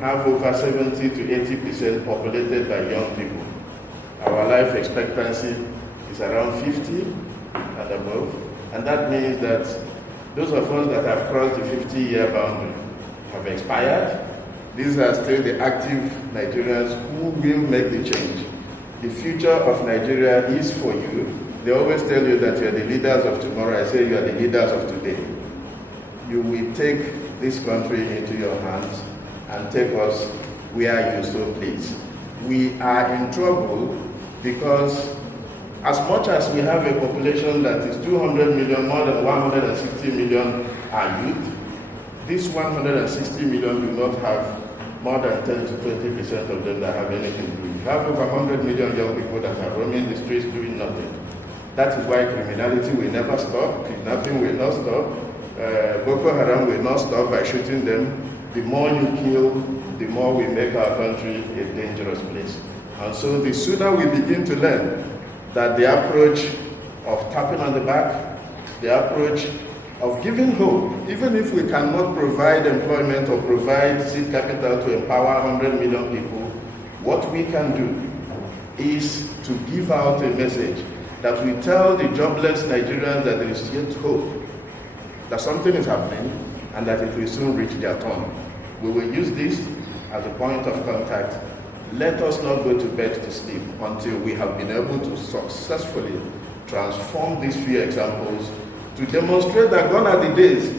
have over 70 to 80% populated by young people. Our life expectancy is around 50 and above, and that means that those of us that have crossed the 50-year boundary have expired. These are still the active Nigerians who will make the change. The future of Nigeria is for you. They always tell you that you are the leaders of tomorrow. I say you are the leaders of today. You will take this country into your hands and take us where you so please. We are in trouble because as much as we have a population that is 200 million, more than 160 million are youth, these 160 million do not have more than 10 to 20% of them that have anything to do. We have over 100 million young people that are roaming the streets doing nothing. That is why criminality will never stop, kidnapping will not stop, Boko Haram will not stop by shooting them. The more you kill, the more we make our country a dangerous place. And so the sooner we begin to learn that the approach of tapping on the back, the approach of giving hope, even if we cannot provide employment or provide seed capital to empower 100 million people, what we can do is to give out a message that we tell the jobless Nigerians that there is yet hope, that something is happening, and that it will soon reach their turn. We will use this as a point of contact. Let us not go to bed to sleep until we have been able to successfully transform these few examples to demonstrate that gone are the days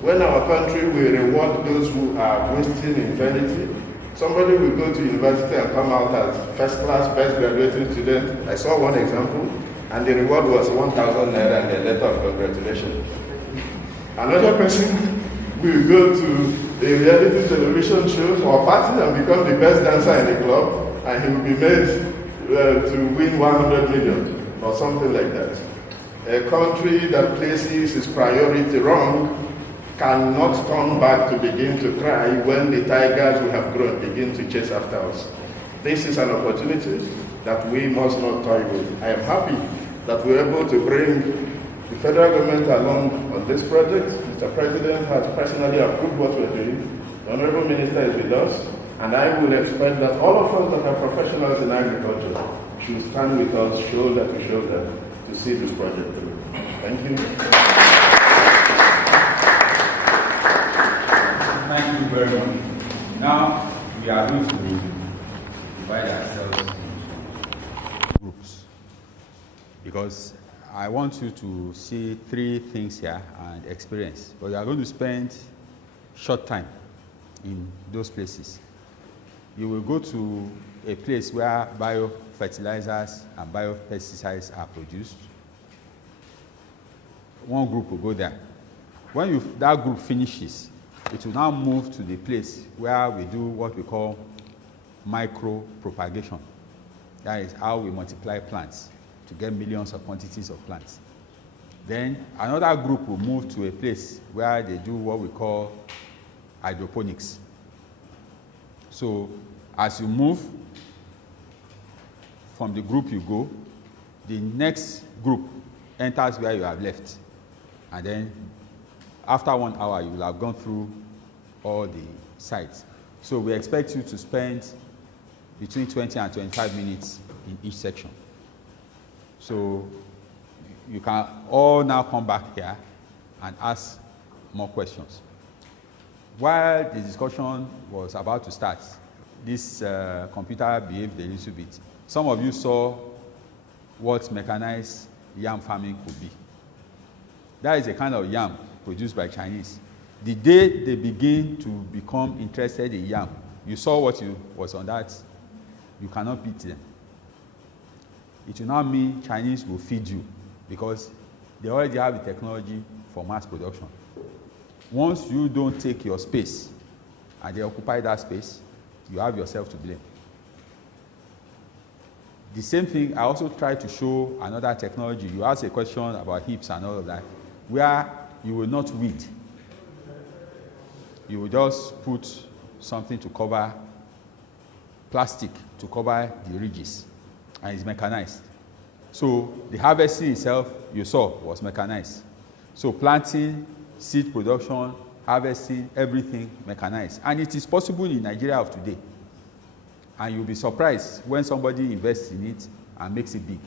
when our country will reward those who are wasting in vanity. Somebody will go to university and come out as first class, best graduating student. I saw one example, and the reward was 1,000 naira and a letter of congratulations. Another person will go to a reality television show or party and become the best dancer in the club, and he will be made to win 100 million or something like that. A country that places its priority wrong cannot turn back to begin to cry when the tigers we have grown begin to chase after us. This is an opportunity that we must not toy with. I am happy that we're able to bring the federal government along on this project. Mr. President has personally approved what we're doing. The Honorable Minister is with us, and I would expect that all of us that are professionals in agriculture should stand with us shoulder to shoulder to see this project through. Thank you. Thank you very much. Now, we are going to divide ourselves into groups, because I want you to see three things here and experience. But you are going to spend short time in those places. You will go to a place where biofertilizers and biopesticides are produced. One group will go there. When that group finishes, it will now move to the place where we do what we call micro propagation. That is how we multiply plants to get millions of quantities of plants. Then another group will move to a place where they do what we call hydroponics. So as you move from the group you go, the next group enters where you have left. And then after 1 hour, you will have gone through all the sites. So we expect you to spend between 20 and 25 minutes in each section. So you can all now come back here and ask more questions. While the discussion was about to start, this computer behaved a little bit. Some of you saw what mechanized yam farming could be. That is a kind of yam produced by Chinese. The day they begin to become interested in yam, you saw what was on that, you cannot beat them. It will now mean Chinese will feed you because they already have the technology for mass production. Once you don't take your space and they occupy that space, you have yourself to blame. The same thing, I also tried to show another technology. You asked a question about hips and all of that, where you will not weed. You will just put something to cover, plastic to cover the ridges, and it's mechanized. So the harvesting itself, you saw, was mechanized. So planting, seed production, harvesting, everything mechanized. And it is possible in Nigeria of today. And you'll be surprised when somebody invests in it and makes it big.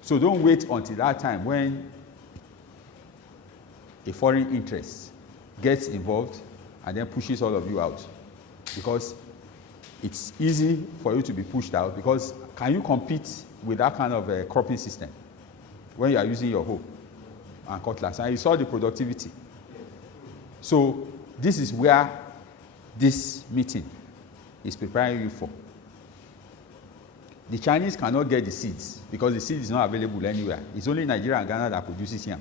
So don't wait until that time when a foreign interest gets involved and then pushes all of you out. Because it's easy for you to be pushed out, because can you compete with that kind of a cropping system when you are using your hoe and cutlass? And you saw the productivity. So this is where this meeting is preparing you for. The Chinese cannot get the seeds because the seed is not available anywhere. It's only Nigeria and Ghana that produces yam.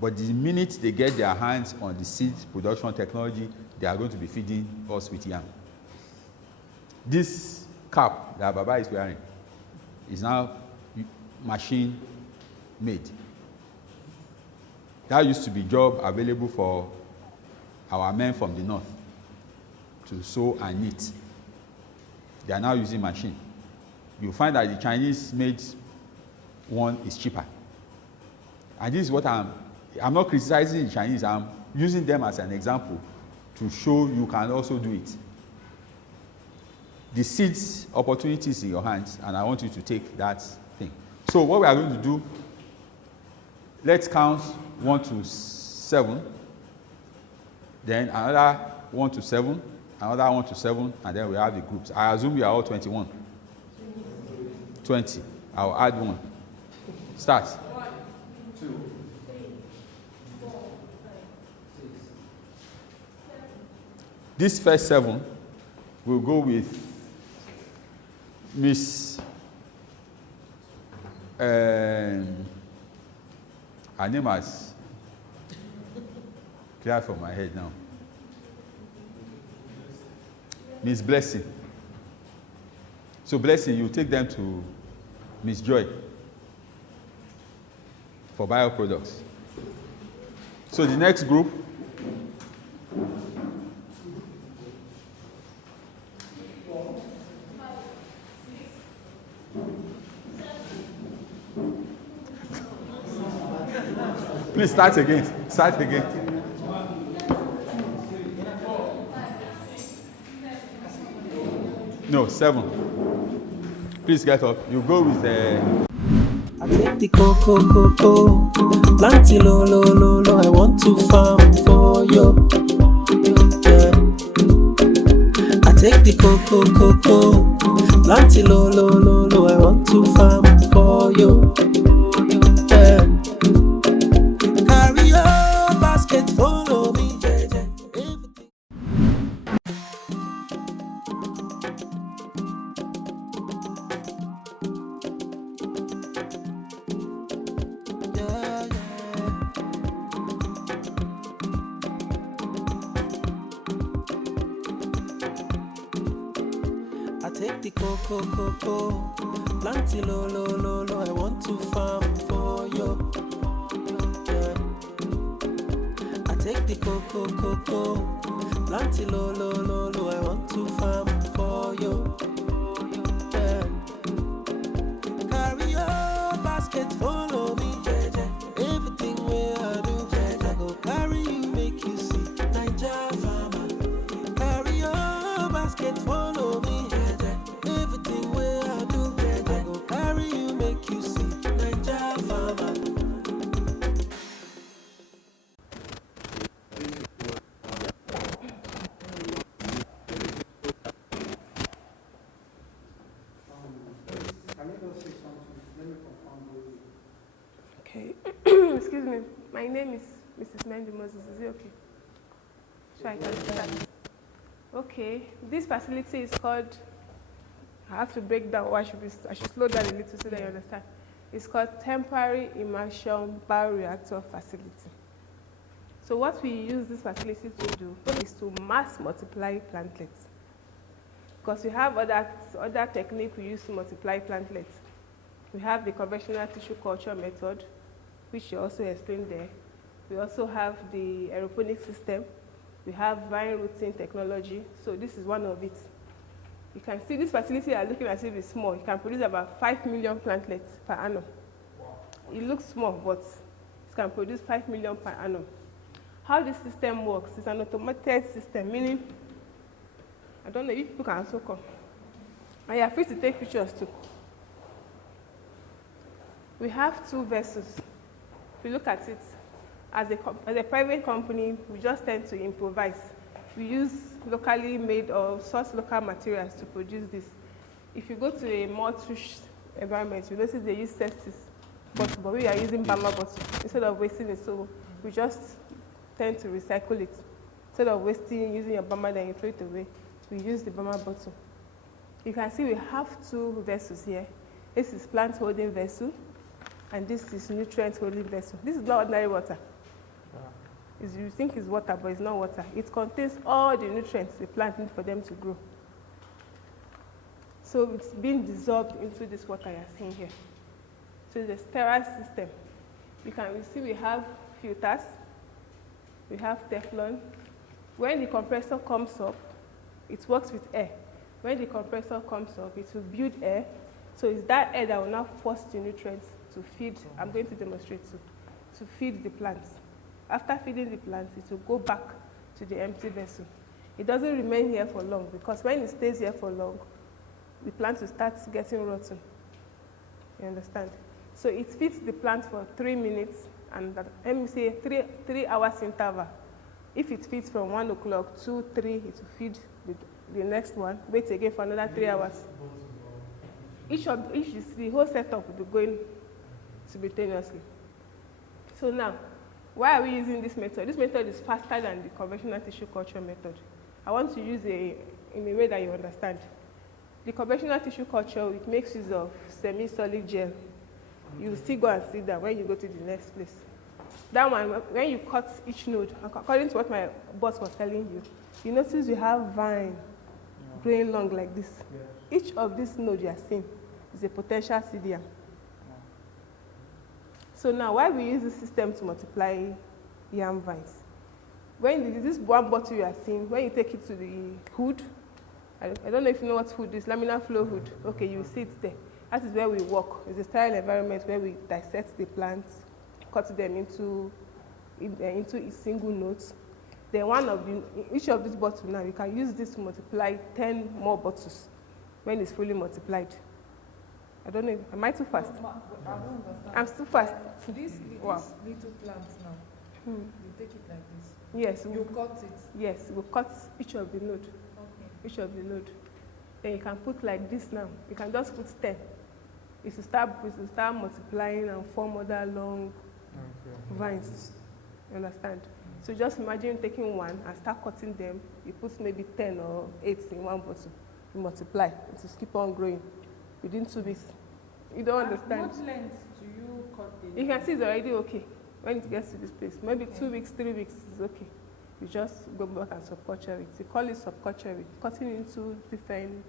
But the minute they get their hands on the seed production technology, they are going to be feeding us with yam. This cap that Baba is wearing is now machine made. That used to be job available for our men from the north to sew and knit. They are now using machine. You find that the Chinese made one is cheaper. And this is what I'm not criticizing the Chinese, I'm using them as an example to show you can also do it. The seeds opportunities in your hands, and I want you to take that thing. So what we are going to do, let's count 1 to 7, then another 1 to 7, another 1 to 7, and then we have the groups. I assume you are all 21. 20. I'll add 1. Start. 1, 2, 3, 4, 5, 6, 7. This first 7 will go with Miss her name has clear from my head now. Miss Blessing. So Blessing, you take them to Miss Joy for bioproducts. So the next group, please start again. Start again. No, 7. Please get up. You go with I take the cocoa, plant it low. I want to farm for you. Yeah. I take the cocoa, plant it low. I want to farm for you. Yeah. Carry your basket, follow me, JJ. I take the cocoa, plant it low. I want to farm for you. Yeah. I take the cocoa, plant it low. I want to farm for you. Yeah. Carry your basket, follow me, JJ. Everything where I do, JJ. I go carry you, make you see. Niger farmer. Carry your basket, follow me. Okay. Excuse me. My name is Mrs. Mendy Moses. Is it okay? So I can start. Okay. This facility is called, I have to break down, or I should slow down a little so that you understand. It's called Temporary Immersion Bioreactor Facility. So what we use this facility to do is to mass multiply plantlets. Because we have other technique we use to multiply plantlets. We have the conventional tissue culture method, which you also explained there. We also have the aeroponic system. We have vine rooting technology. So this is one of it. You can see this facility are looking as if it's small. It can produce about 5 million plantlets per annum. Wow. It looks small, but it can produce 5 million per annum. How this system works is an automated system, meaning, I don't know if people can also come. And you are free to take pictures too. We have 2 vessels. If you look at it, as a private company, we just tend to improvise. We use locally made or source local materials to produce this. If you go to a mulch environment, you notice they use cestus bottle, but we are using Bama bottle instead of wasting it. So we just tend to recycle it. Instead of wasting using your Bama, then you throw it away, we use the Bama bottle. You can see we have 2 vessels here. This is plant holding vessel, and this is nutrient holding vessel. This is not ordinary water. You think it's water, but it's not water. It contains all the nutrients the plant needs for them to grow. So it's being dissolved into this water you're seeing here. So it's a sterile system. We see we have filters, we have Teflon. When the compressor comes up, it works with air. When the compressor comes up, it will build air. So it's that air that will now force the nutrients to feed, I'm going to demonstrate to feed the plants. After feeding the plants, it will go back to the empty vessel. It doesn't remain here for long, because when it stays here for long, the plant will start getting rotten. You understand? So it feeds the plant for 3 minutes, and let me say 3 hours interval. If it feeds from 1 o'clock, 2, 3, it will feed the next one. Wait again for another 3 hours. The whole setup will be going simultaneously. So now, why are we using this method? This method is faster than the conventional tissue culture method. I want to use it in a way that you understand. The conventional tissue culture, it makes use of semi-solid gel. You will still go and see that when you go to the next place. That one, when you cut each node, according to what my boss was telling you, you notice you have vine growing long like this. Yeah. Each of these nodes you are seeing is a potential CDM. Yeah. So now, why we use this system to multiply yam vines? When this one bottle you are seeing, when you take it to the hood, I don't know if you know what hood is, laminar flow hood. Okay, you see it there. That is where we work. It's a sterile environment where we dissect the plants, cut them into single nodes. Then each of these bottles now, you can use this to multiply 10 more bottles when it's fully multiplied. I don't know, am I too fast? No, I don't understand. I'm too fast. This little plant now, you take it like this. Yes. You cut it. Yes, we'll cut each of the node. Okay. Each of the node. Then you can put like this now. You can just put 10. It will start multiplying and form other long vines. You understand? So just imagine taking one and start cutting them. You put maybe 10 or 8 in one bottle. You multiply. It will keep on growing within 2 weeks. You don't understand. What length do you cut the? You can see it's already okay when it gets to this place. Maybe 2 weeks, 3 weeks is okay. You just go back and subculture it. You call it subculture it. Cutting into different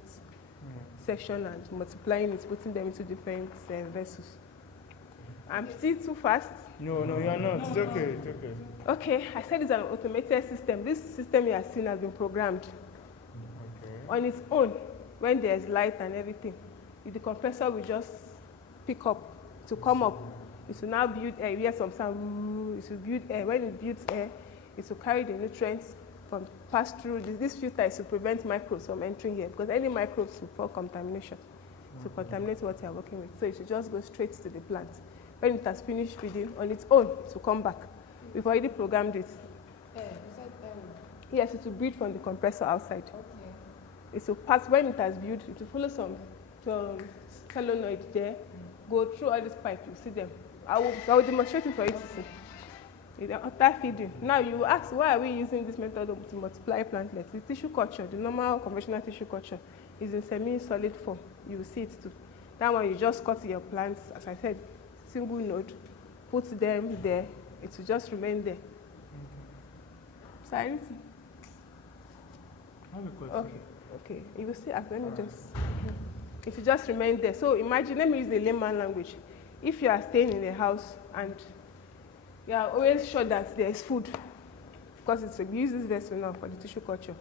sections and multiplying it, putting them into different vessels. I'm still too fast? No, you are not. It's okay, it's okay. Okay, I said it's an automated system. This system you are seeing has been programmed on its own when there's light and everything. The compressor will just pick up to come up. It will now build air. You hear some sound. It will build air. When it builds air, it will carry the nutrients from pass through. This filter is to prevent microbes from entering here, because any microbes will fall contamination to contaminate what you are working with. So it should just go straight to the plant. When it has finished feeding on its own, it will come back. We've already programmed it. Yes, it will build from the compressor outside. Okay. It will pass, when it has built, it will follow some solenoid there, go through all these pipes, you see them. I will demonstrate it for you to see. After feeding. Now you will ask, why are we using this method to multiply plantlets? The tissue culture, the normal conventional tissue culture, is in semi-solid form. You will see it too. That one, you just cut your plants, as I said, single node, put them there, it will just remain there. Silence? I have a question. Okay. You will see, let me just, it will just remain there. So imagine, let me use the layman language. If you are staying in a house and you are always sure that there is food, because we use this vessel now for the tissue culture.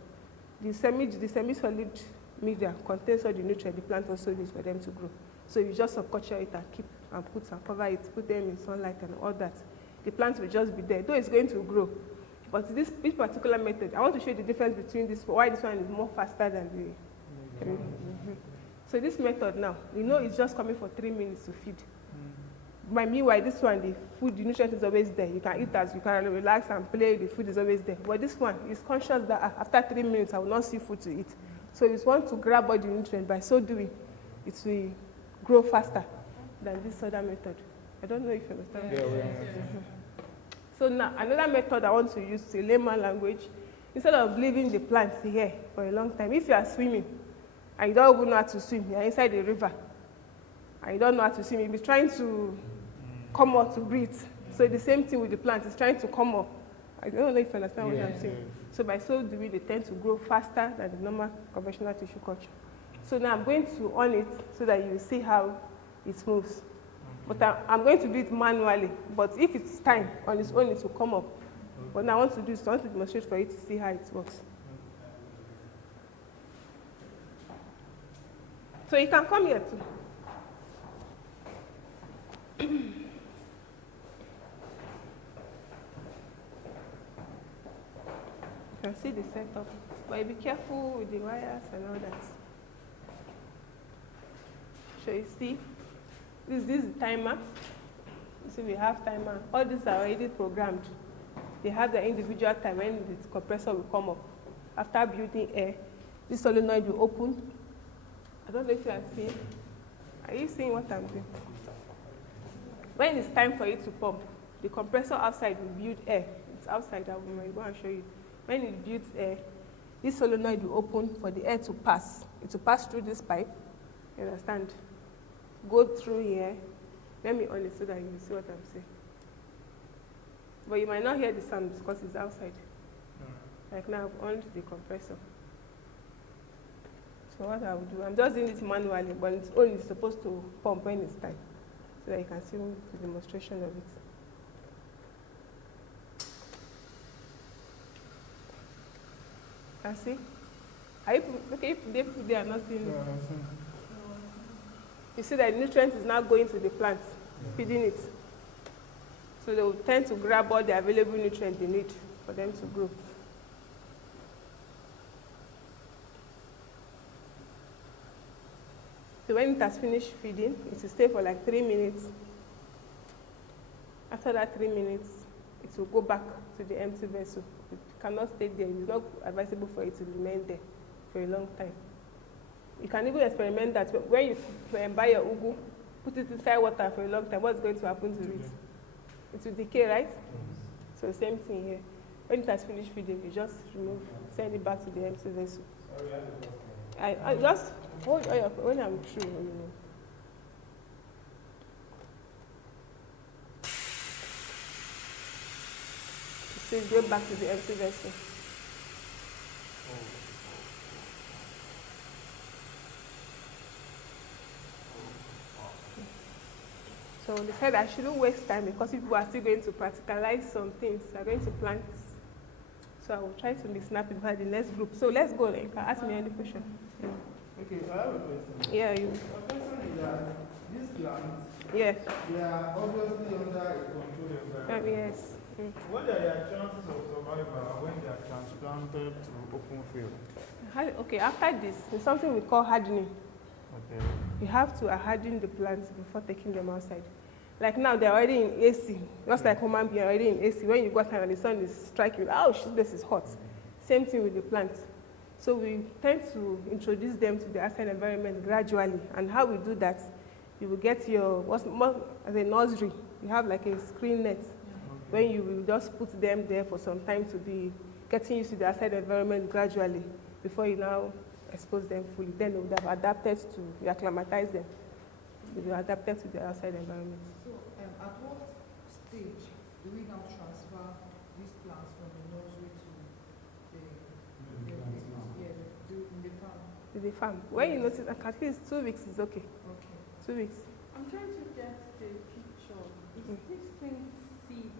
The semi-solid media contains all the nutrients the plant also needs for them to grow. So you just subculture it and keep and put and cover it, put them in sunlight and all that. The plant will just be there, though it's going to grow. But this particular method, I want to show you the difference between this, why this one is more faster than the. So this method now, it's just coming for 3 minutes to feed. But meanwhile, this one, the food, the nutrient is always there. You can eat as you can relax and play, the food is always there. But this one is conscious that after 3 minutes, I will not see food to eat. So it's want to grab all the nutrient. By so doing, it will grow faster than this other method. I don't know if you understand. Yeah, we understand. So now, another method I want to use in layman language, instead of leaving the plants here for a long time, if you are swimming and you don't even know how to swim, you are inside the river, and you don't know how to swim, you'll be trying to come up to breathe. So the same thing with the plant, it's trying to come up. I don't know if you understand what I'm saying. So by so doing, they tend to grow faster than the normal conventional tissue culture. So now I'm going to on it so that you see how it moves. But I'm going to do it manually. But if it's time, on its own, it will come up. What I want to do is I want to demonstrate for you to see how it works. So you can come here too. You can see the setup. But be careful with the wires and all that. So you see, this is the timer. You see, we have timer. All these are already programmed. They have the individual time when the compressor will come up. After building air, this solenoid will open. I don't know if you are seeing. Are you seeing what I'm doing? When it's time for it to pump, the compressor outside will build air. It's outside. I will go and show you. When it builds air, this solenoid will open for the air to pass. It will pass through this pipe. You understand? Go through here. Let me on it so that you see what I'm saying. But you might not hear the sound because it's outside. Like now, I've on the compressor. So what I will do, I'm just doing it manually, but it's only supposed to pump when it's time, so that you can see the demonstration of it. Can see? Are you okay? If they are not seeing it. You see that the nutrient is now going to the plants, feeding it. So they will tend to grab all the available nutrients they need for them to grow. So when it has finished feeding, it will stay for like 3 minutes. After that 3 minutes, it will go back to the empty vessel. It cannot stay there. It's not advisable for it to remain there for a long time. You can even experiment that. When you buy your ugu, put it inside water for a long time, what's going to happen to it? It will decay, right? So same thing here. When it has finished feeding, you just send it back to the empty vessel. I just hold on when I'm through. So you go back to the empty vessel. So they said I shouldn't waste time because people are still going to practicalize some things. They're going to plant. So I will try to snap it by the next group. So let's go. You can ask me any question. Okay, I have a question. Yeah, you. My question is that these plants, Yes. they are obviously under a controlled environment. Yes. What are their chances of survival when they are transplanted to open field? Okay, after this, there's something we call hardening. Okay. You have to harden the plants before taking them outside. Like now, they're already in AC. Just like human beings are already in AC. When you go outside and the sun is striking, this is hot. Same thing with the plants. So we tend to introduce them to the outside environment gradually. And how we do that, you will get your, as a nursery, you have like a screen net. When you will just put them there for some time to be getting used to the outside environment gradually before you now expose them fully. Then they would have adapted to, you acclimatize them. They will adapt to the outside environment. So, at what stage do we now transfer these plants from the nursery to the farm? To the farm. When you notice, at least 2 weeks is okay. Okay. 2 weeks. I'm trying to get the picture. Is this thing seed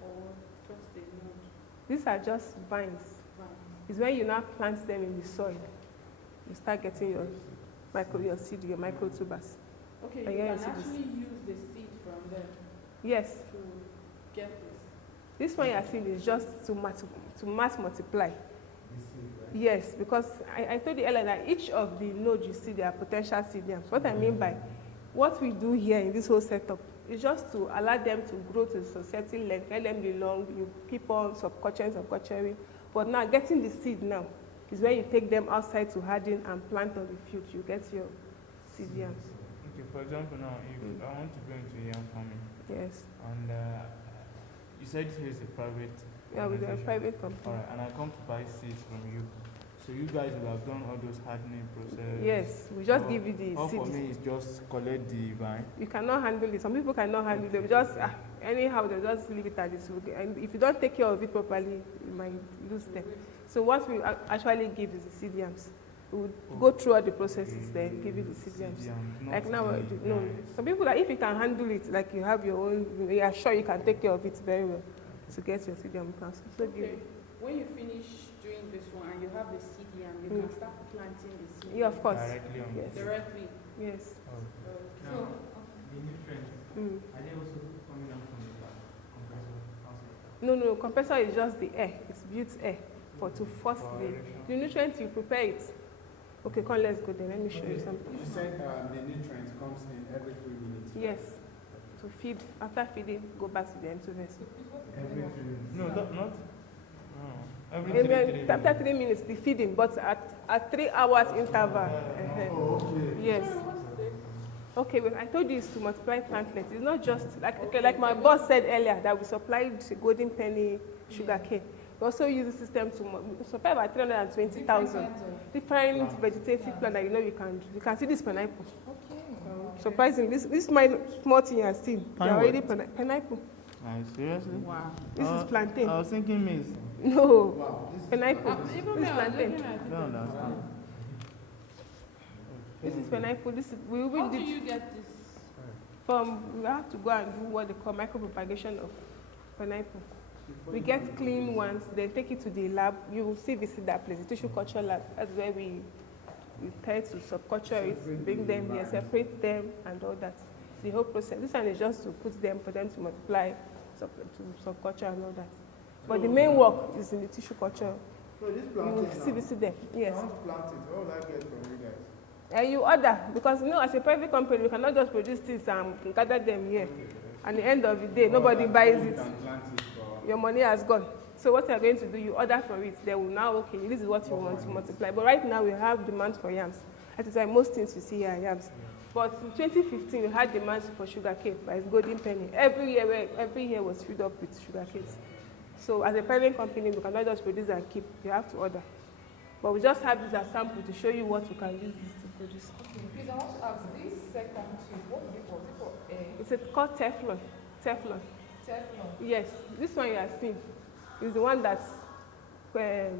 or just a node? These are just vines. It's when you now plant them in the soil. You start getting your seed, your microtubers. Okay, And you yeah, can actually use the seed from there Yes. to get this. This one you are seeing is just to mass multiply. Yes, because I told you earlier that each of the nodes you see, there are potential CDMs. What I mean by what we do here in this whole setup is just to allow them to grow to a certain length, let them be long, you keep on subculturing. But now getting the seed now is when you take them outside to harden and plant on the field, you get your CDMs. Okay, for example now, if I want to go into yam farming, Yes. and you said this is a private Yeah, with a organization. private company. Alright, and I come to buy seeds from you. So you guys will have done all those hardening process. Yes, we just So give you the all seed. for me is just collect the vine. You cannot handle it. Some people cannot handle it. They just, anyhow, they just leave it at this. And if you don't take care of it properly, you might lose them. So what we actually give is the CDMs. We would go through all the processes, then give you the CDMs. Like now, no. Some people, like, if you can handle it, like you have your own, you are sure you can take care of it very well to get your CDM, you can also give it. When you finish doing this one and you have the CDM, you can start planting the seed. Yeah, of course. Directly on Yes. Directly. Yes. Oh. The nutrients, are they also coming out from the compressor? No, compressor is just the air. It's built air to force the nutrients. You prepare it. Okay, come, let's go there. Let me show you something. You said the nutrients comes in every 3 minutes. Yes. To feed. After feeding, go back to the empty vessel. Every 3 minutes. No, not. No. Every And 3 then minutes. after 3 minutes, the feeding, but at 3 hours interval. Oh, okay. Yes. Okay, but I told you it's to multiply plantlets. It's not just like my boss said earlier that we supplied golden penny sugar cane. We also use the system to supply about 320,000 different vegetative plants that you can do. You can see this pineapple. Okay. Surprisingly, this my small thing you are seeing. They're already pineapple. Seriously? Wow. This is plantain. I was thinking maize. No, Wow. pineapple. Even This me, is I was plantain. looking at it. Don't understand. This is pineapple. We How do did you get this? we have to go and do what they call micropropagation of pineapple. We get clean ones, then take it to the lab. You will visit that place, the tissue culture lab. That's where we try to subculture it, bring them here, separate them, and all that. The whole process. This one is just to put them for them to multiply, to subculture and all that. But the main work is in the tissue culture. So this You will planting see them. Yes. I want to plant it. What will I get from you guys? And you order, because as a private company, we cannot just produce things and gather them here. At the end of the day, nobody buys You it. can plant it for Your money has gone. So what you are going to do, you order for it. They will now, okay, this is what you want to multiply. But right now, we have demand for yams. At the time, most things you see here are yams. But in 2015, we had demands for sugarcane by golden penny. Every year was filled up with sugarcanes. So as a private company, we cannot just produce and keep. You have to order. But we just have this as sample to show you what we can use this to produce. Okay, please, I want to ask this second tube, what is it for? Is it for air? It's called Teflon. Teflon. Teflon. Yes, this one you are seeing is the one that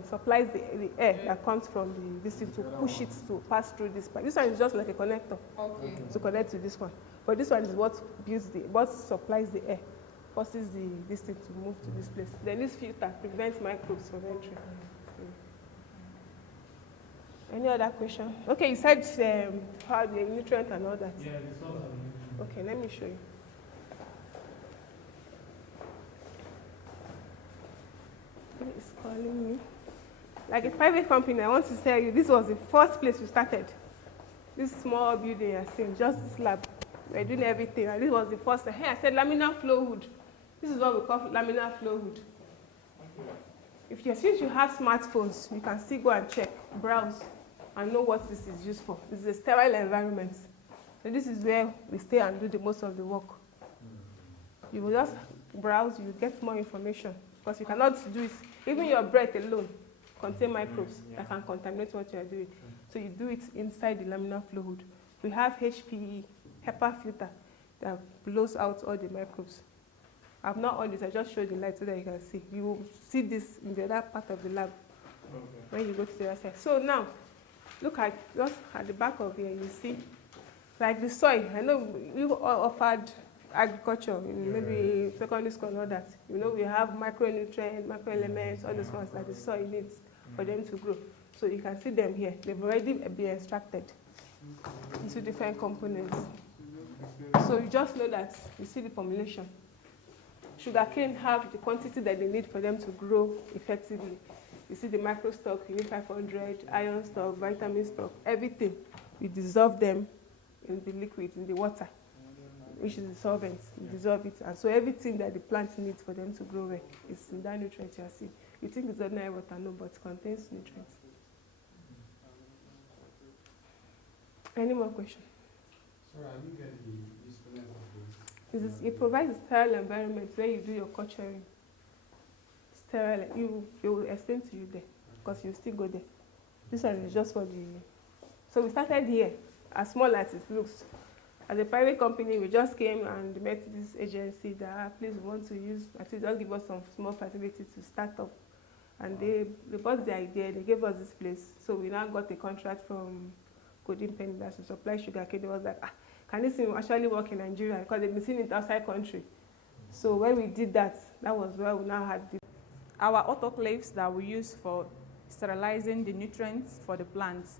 supplies the air that comes from this thing to push it to pass through this pipe. This one is just like a connector Okay. to connect to this one. But this one is what supplies the air, forces this thing to move to this place. Then this filter prevents microbes from entering. Any other question? Okay, you said how the nutrient and all that. Yeah, the source of the nutrients. Okay, let me show you. It's calling me. Like a private company, I want to tell you, this was the first place we started. This small building you're seeing, just this lab. We're doing everything, and this was the first. Hey, I said laminar flow hood. This is what we call laminar flow hood. Since you have smartphones, you can still go and check, browse, and know what this is used for. This is a sterile environment. So this is where we stay and do the most of the work. You will just browse, you get more information. Because you cannot do it. Even your breath alone contains microbes that can contaminate what you are doing. So you do it inside the laminar flow hood. We have HPE, HEPA filter, that blows out all the microbes. I've not on this, I just showed the light so that you can see. You will see this in the other part of the lab when you go to the other side. So now, look at just at the back of here, you see, like the soil. I know you offered agriculture, maybe secondary school and all that. We have micronutrients, microelements, all those ones that the soil needs for them to grow. So you can see them here. They've already been extracted into different components. So you just know that you see the formulation. sugarcane have the quantity that they need for them to grow effectively. You see the micro stock, you need 500, iron stock, vitamin stock, everything. We dissolve them in the liquid, in the water, which is the solvent. We dissolve it. And so everything that the plant needs for them to grow well is in that nutrient you are seeing. You think it's ordinary water, no, but it contains nutrients. Any more questions? Sorry, I didn't get the usefulness of this. It provides a sterile environment where you do your culturing. Sterile, you will explain to you there, because you still go there. This one is just for the. So we started here, as small as it looks. As a private company, we just came and met this agency that, please, we want to use, actually just give us some small facilities to start up. And they bought the idea, they gave us this place. So we now got a contract from Golden Penny that to supply sugarcane. They was like, can this thing actually work in Nigeria? Because they've been seeing it outside country. So when we did that, that was where we now had the. Our autoclaves that we use for sterilizing the nutrients for the plants.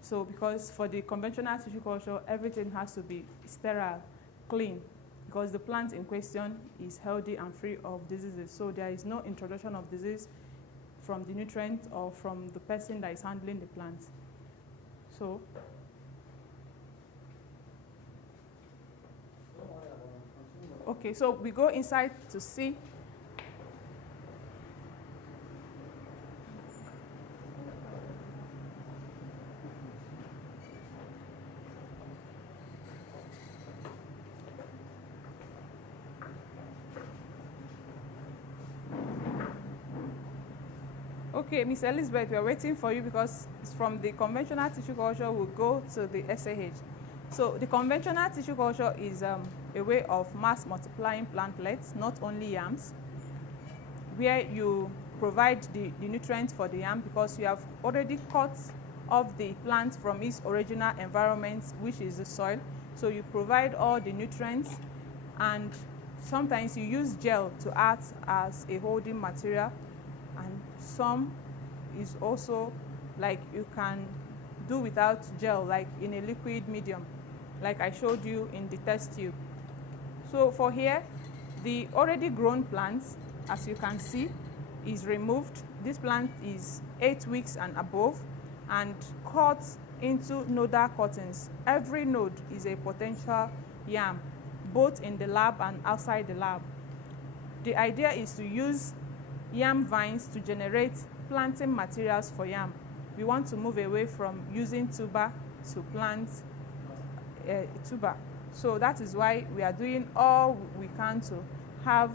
So because for the conventional tissue culture, everything has to be sterile, clean, because the plant in question is healthy and free of diseases. So there is no introduction of disease from the nutrient or from the person that is handling the plant. So okay, so we go inside to see. Okay, Miss Elizabeth, we are waiting for you because it's from the conventional tissue culture, we'll go to the SAH. So the conventional tissue culture is a way of mass multiplying plantlets, not only yams, where you provide the nutrients for the yam because you have already cut off the plant from its original environment, which is the soil. So you provide all the nutrients, and sometimes you use gel to act as a holding material, and some is also like you can do without gel, like in a liquid medium, like I showed you in the test tube. So for here, the already grown plants, as you can see, is removed. This plant is 8 weeks and above and cut into nodal cuttings. Every node is a potential yam, both in the lab and outside the lab. The idea is to use yam vines to generate planting materials for yam. We want to move away from using tuber to plant tuber. So that is why we are doing all we can to have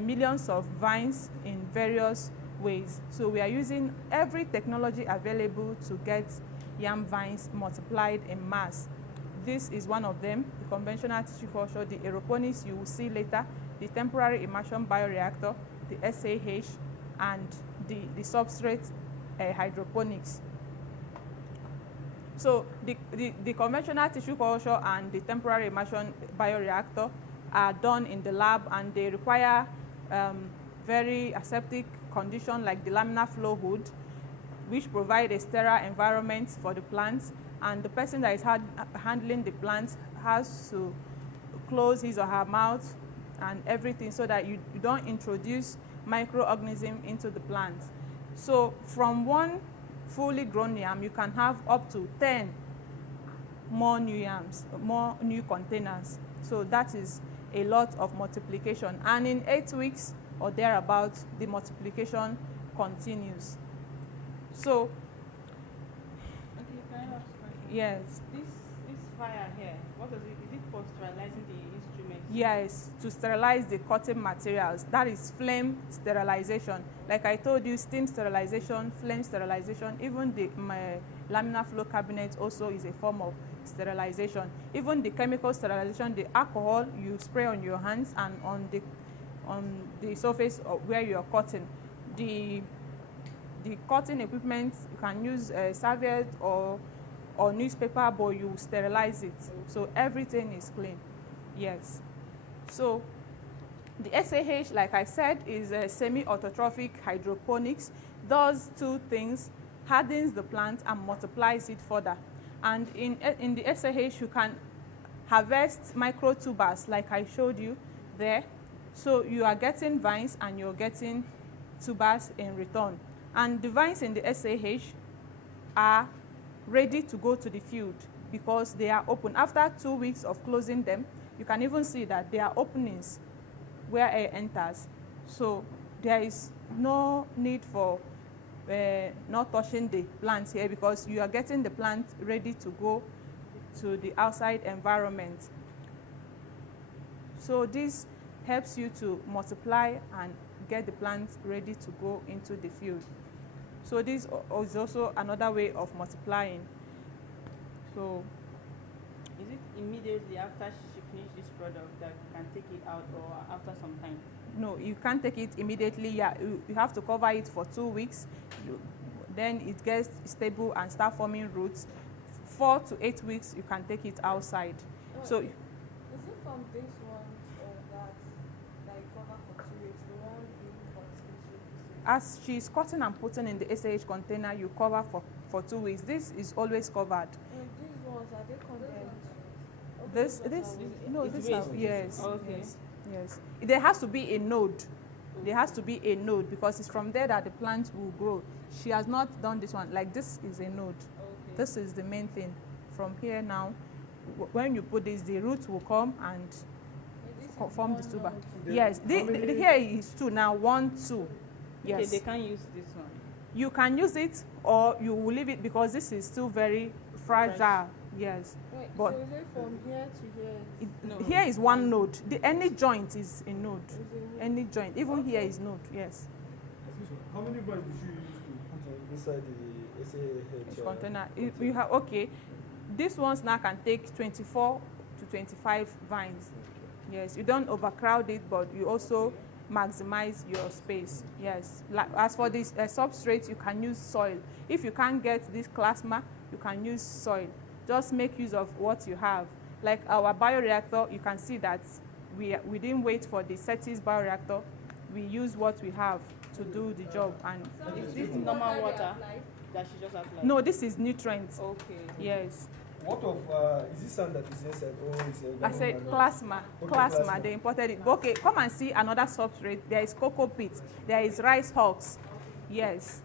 millions of vines in various ways. So we are using every technology available to get yam vines multiplied in mass. This is one of them, the conventional tissue culture, the aeroponics you will see later, the temporary immersion bioreactor, the SAH, and the substrate hydroponics. So the conventional tissue culture and the temporary immersion bioreactor are done in the lab, and they require very aseptic condition like the laminar flow hood, which provide a sterile environment for the plants, and the person that is handling the plants has to close his or her mouth and everything so that you don't introduce microorganisms into the plant. So from one fully grown yam, you can have up to 10 more new yams, more new containers. So that is a lot of multiplication. And in 8 weeks or thereabouts, the multiplication continues. So, Okay, can I ask a question? yes. This fire here, what does it? Is it for sterilizing the instrument? Yes, to sterilize the cutting materials. That is flame sterilization. Like I told you, steam sterilization, flame sterilization, even the laminar flow cabinet also is a form of sterilization. Even the chemical sterilization, the alcohol you spray on your hands and on the surface of where you are cutting. The cutting equipment, you can use a serviette or newspaper, but you sterilize it. So everything is clean. Yes. So the SAH, like I said, is a semi-autotrophic hydroponics. Does two things: hardens the plant and multiplies it further. And in the SAH, you can harvest microtubers, like I showed you there. So you are getting vines and you're getting tubers in return. And the vines in the SAH are ready to go to the field because they are open. After 2 weeks of closing them, you can even see that there are openings where air enters. So there is no need for not touching the plants here because you are getting the plant ready to go to the outside environment. So this helps you to multiply and get the plants ready to go into the field. So this is also another way of multiplying. So Is it immediately after she finishes this product that you can take it out, or after some time? no, you can't take it immediately. Yeah, you have to cover it for 2 weeks. Then it gets stable and start forming roots. 4 to 8 weeks, you can take it outside. So Is it from this one that you cover for 2 weeks, the one being cut into pieces? as she's cutting and putting in the SAH container, you cover for 2 weeks. This is always covered. These ones, are they condemned? This no, It's this are, waste. yes, Okay. yes. There has to be a node. There has to be a node because it's from there that the plant will grow. She has not done this one. Like this is a node. Okay. This is the main thing. From here now, when you put this, the roots will come and form the tuber. Yes, here is 2 now. 1, 2. Yes. Okay, they can't use this one. You can use it or you will leave it because this is still very fragile. Yes. Wait, But so is it from here to here? No. here is one node. Any joint is a node. Is it Any joint. Even here is node. Yes. Excuse me, how many vines did you use to put inside the SAH Container. You have okay. These ones now can take 24 to 25 vines. Yes. You don't overcrowd it, but you also maximize your space. Yes. Like, as for this substrate, you can use soil. If you can't get this plasma, you can use soil. Just make use of what you have. Like our bioreactor, you can see that we didn't wait for the CETIS bioreactor. We use what we have to do the job. And Is this normal water that she just applied? no, this is nutrients. Okay. Yes. What of, is this sand that is inside or is it? I said plasma. Okay, Plasma, plasma. they imported it. But okay, come and see another substrate. There is cocoa pit. There is rice hulks. Yes.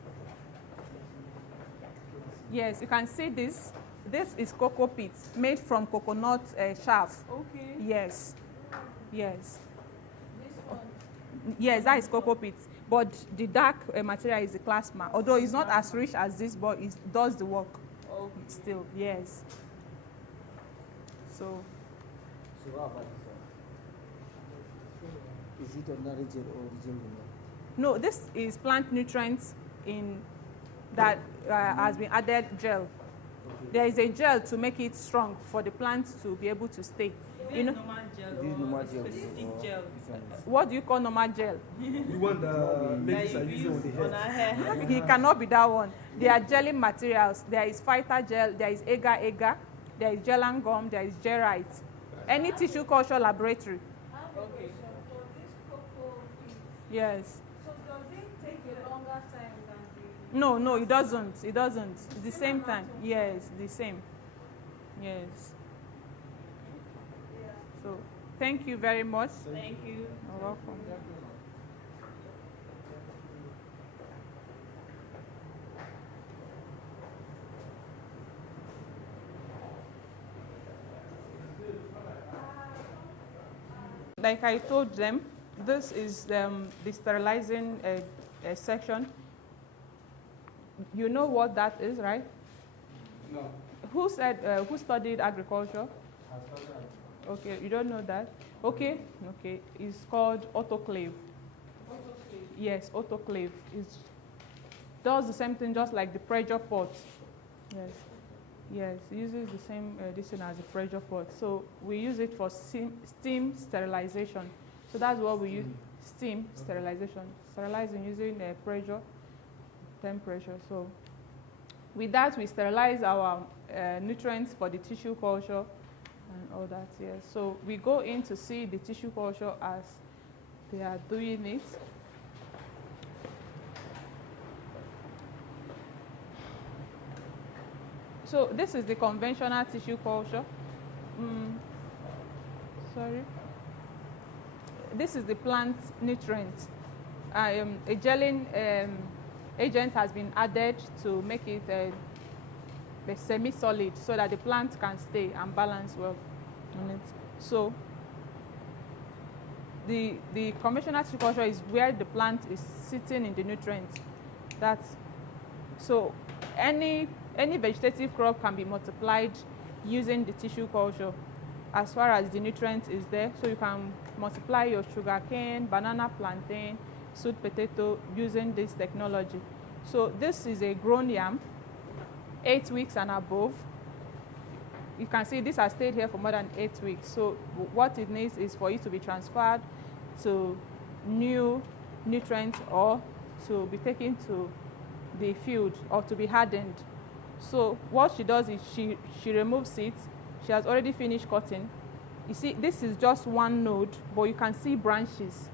Yes, you can see this. This is cocoa pit made from coconut chaff. Okay. Yes. Yes. This one? Yes, that is cocoa pit. But the dark material is the plasma. Although it's not as rich as this, but it does the work. Okay. Still, yes. So So how about this one? Is it ordinary gel or gel remover? no, this is plant nutrients in that has been added gel. Okay. There is a gel to make it strong for the plant to be able to stay. You know, normal gel Is this normal gel specific or gel this one is- what do you call normal gel? The one that ladies are that you using on the use on our head. hair? It cannot be that one. There are jelly materials. There is fighter gel. There is agar-agar. There is gel and gum. There is gerite. Any tissue culture laboratory. Okay. For this cocoa pit, Yes. so does it take a longer time than the... No, no, it doesn't. It doesn't. It's the same time. Yes, the same. Yes. So, thank you very much. Thank you. You're welcome. Like I told them, this is the sterilizing section. You know what that is, right? No. Who said, who studied agriculture? Okay, you don't know that? Okay, okay. It's called autoclave. Yes, autoclave. It does the same thing just like the pressure pot. Yes. Yes, it uses the same this thing as the pressure pot. So we use it for steam sterilization. So that's what we use, steam sterilization. Sterilizing using pressure, temperature. So with that, we sterilize our nutrients for the tissue culture and all that, yes. So we go in to see the tissue culture as they are doing it. So this is the conventional tissue culture. Sorry. this is the plant nutrient. A gelling agent has been added to make it a semi-solid so that the plant can stay and balance well on it. So the conventional tissue culture is where the plant is sitting in the nutrients. So any vegetative crop can be multiplied using the tissue culture as far as the nutrient is there. So you can multiply your sugarcane, banana, plantain, sweet potato using this technology. So this is a grown yam, 8 weeks and above. You can see this has stayed here for more than 8 weeks. So what it needs is for it to be transferred to new nutrients or to be taken to the field or to be hardened. So what she does is she removes it. She has already finished cutting. You see, this is just one node, but you can see branches.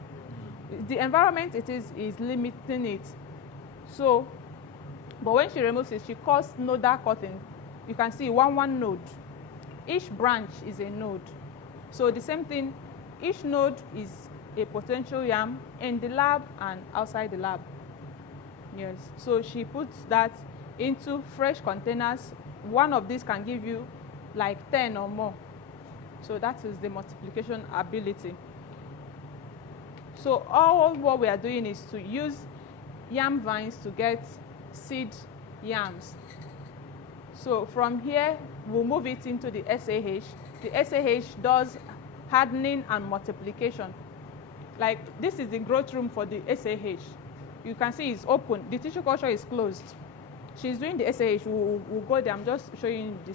The environment it is limiting it. So, but when she removes it, she cuts nodal cutting. You can see one node. Each branch is a node. So the same thing, each node is a potential yam in the lab and outside the lab. Yes. So she puts that into fresh containers. One of these can give you like 10 or more. So that is the multiplication ability. So all what we are doing is to use yam vines to get seed yams. So from here, we'll move it into the SAH. The SAH does hardening and multiplication. Like this is the growth room for the SAH. You can see it's open. The tissue culture is closed. She's doing the SAH. We'll go there. I'm just showing you the